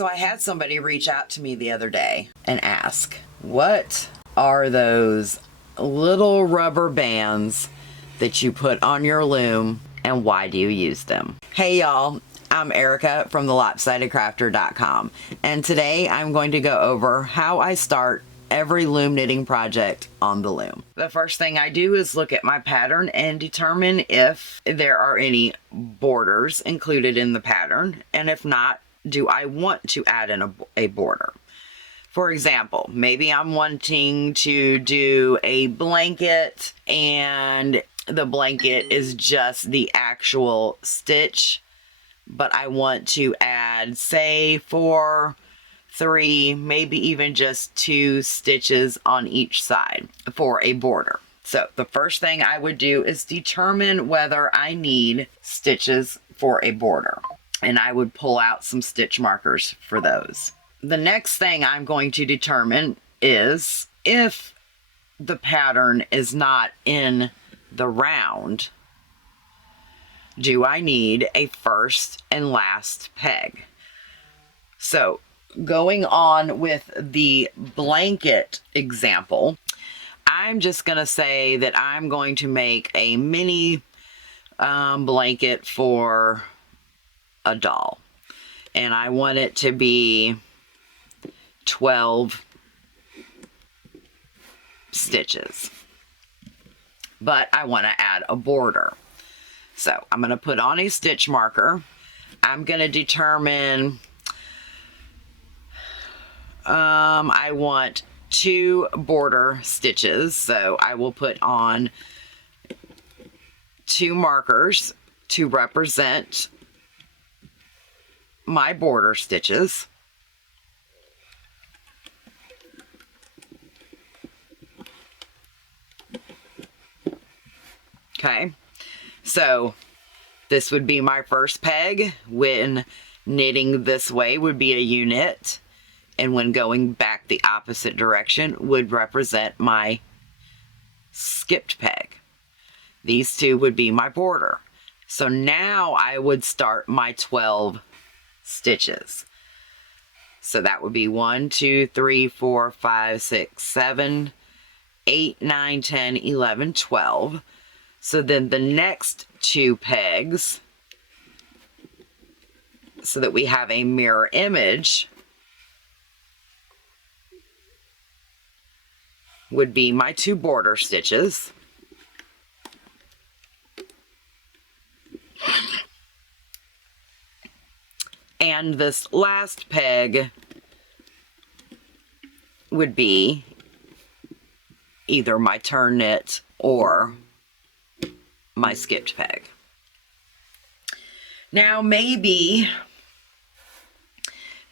So I had somebody reach out to me the other day and ask, what are those little rubber bands that you put on your loom and why do you use them? Hey y'all, I'm Erica from the LopsidedCrafter.com, and today I'm going to go over how I start every loom knitting project on the loom. The first thing I do is look at my pattern and determine if there are any borders included in the pattern, and if not, do I want to add in a border? For example, maybe I'm wanting to do a blanket and the blanket is just the actual stitch, but I want to add, say, 4, 3, maybe even just 2 stitches on each side for a border. So the first thing I would do is determine whether I need stitches for a border, and I would pull out some stitch markers for those. The next thing I'm going to determine is if the pattern is not in the round, do I need a first and last peg? So going on with the blanket example, I'm just going to say that I'm going to make a mini blanket for a doll, and I want it to be 12 stitches, but I want to add a border. So I'm going to put on a stitch marker. I'm going to determine I want 2 border stitches, so I will put on 2 markers to represent my border stitches. Okay, so this would be my first peg. When knitting this way would be a U-knit, and when going back the opposite direction would represent my skipped peg. These 2 would be my border. So now I would start my 12 stitches. So that would be 1, 2, 3, 4, 5, 6, 7, 8, 9, 10, 11, 12. So then the next 2 pegs, so that we have a mirror image, would be my 2 border stitches. And this last peg would be either my turn knit or my skipped peg. Now maybe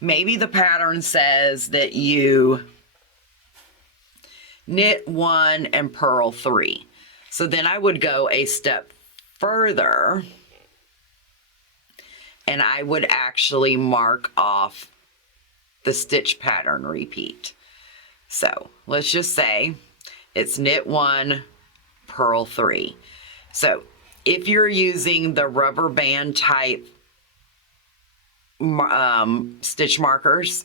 the pattern says that you knit 1 and purl 3. So then I would go a step further and I would actually mark off the stitch pattern repeat. So let's just say it's knit 1, purl 3. So if you're using the rubber band type stitch markers,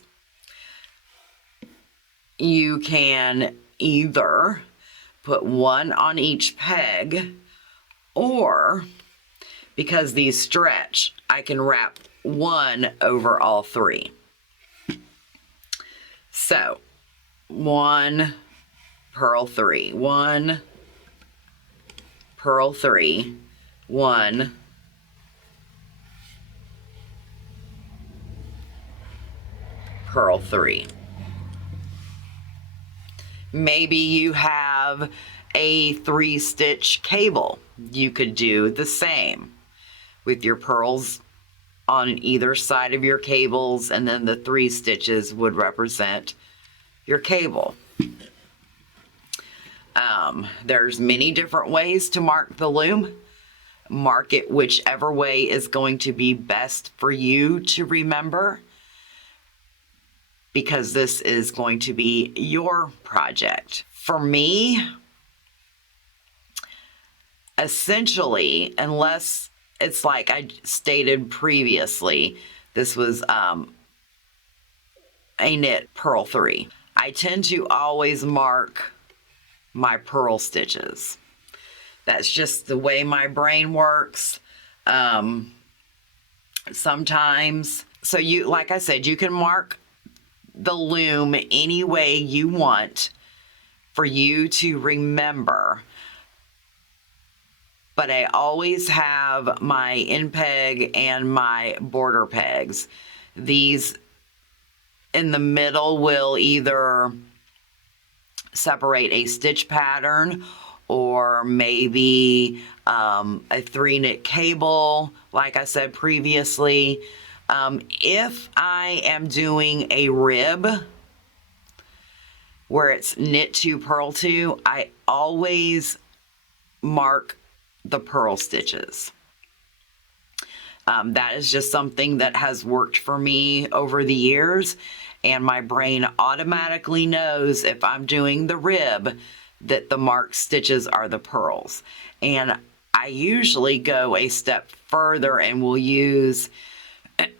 you can either put 1 on each peg, or because these stretch, I can wrap 1 over all 3. So 1, purl 3, 1, purl 3, 1, purl 3. Maybe you have a 3-stitch cable. You could do the same with your purls on either side of your cables, and then the 3 stitches would represent your cable. There's many different ways to mark the loom. Mark it whichever way is going to be best for you to remember, because this is going to be your project. For me, essentially, unless it's like I stated previously, this was a knit purl 3. I tend to always mark my purl stitches. That's just the way my brain works. Sometimes, so you, like I said, you can mark the loom any way you want for you to remember. But I always have my end peg and my border pegs. These in the middle will either separate a stitch pattern or maybe a 3 knit cable, like I said previously. If I am doing a rib where it's knit 2, purl 2, I always mark the purl stitches. That is just something that has worked for me over the years, and my brain automatically knows if I'm doing the rib that the marked stitches are the purls. And I usually go a step further and will use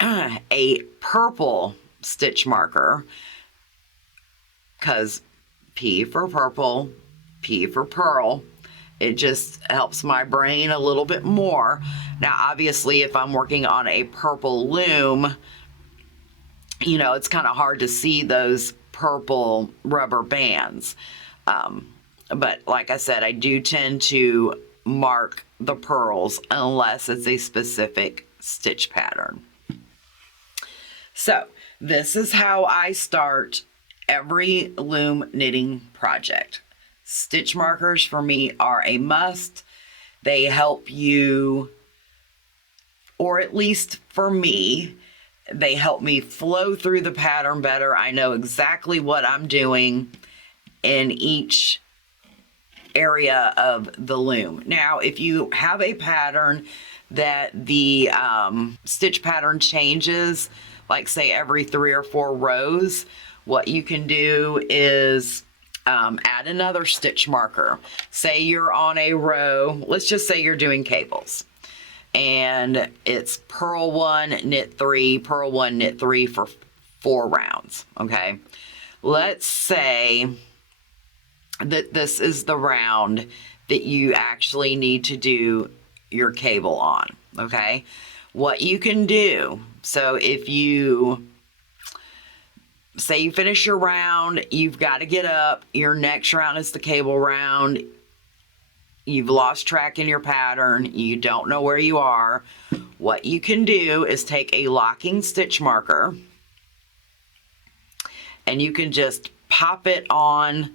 a purple stitch marker, because P for purple, P for purl. It just helps my brain a little bit more. Now, obviously, if I'm working on a purple loom, you know, it's kind of hard to see those purple rubber bands. But like I said, I do tend to mark the purls unless it's a specific stitch pattern. So this is how I start every loom knitting project. Stitch markers for me are a must. They help you, or at least for me, they help me flow through the pattern better. I know exactly what I'm doing in each area of the loom. Now, if you have a pattern that the stitch pattern changes, like say every 3 or 4 rows, what you can do is add another stitch marker. Say you're on a row, let's just say you're doing cables, and it's purl 1, knit 3, purl 1, knit 3 for 4 rounds, okay? Let's say that this is the round that you actually need to do your cable on, okay? What you can do, so if you say you finish your round, you've got to get up, your next round is the cable round, you've lost track in your pattern, you don't know where you are, what you can do is take a locking stitch marker and you can just pop it on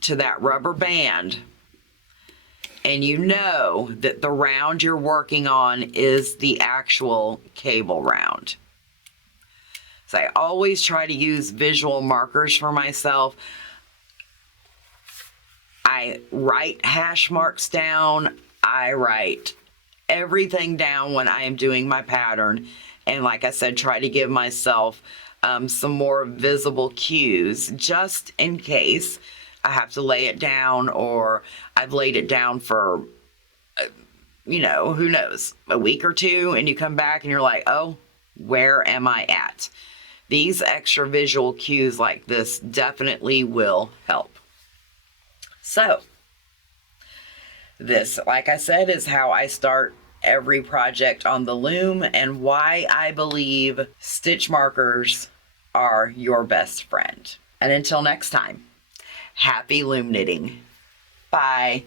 to that rubber band, and you know that the round you're working on is the actual cable round. So I always try to use visual markers for myself. I write hash marks down. I write everything down when I am doing my pattern. And like I said, try to give myself some more visible cues just in case I have to lay it down, or I've laid it down for, you know, who knows, a week or 2, and you come back and you're like, oh, where am I at? These extra visual cues like this definitely will help. So this, like I said, is how I start every project on the loom, and why I believe stitch markers are your best friend. And until next time, happy loom knitting. Bye.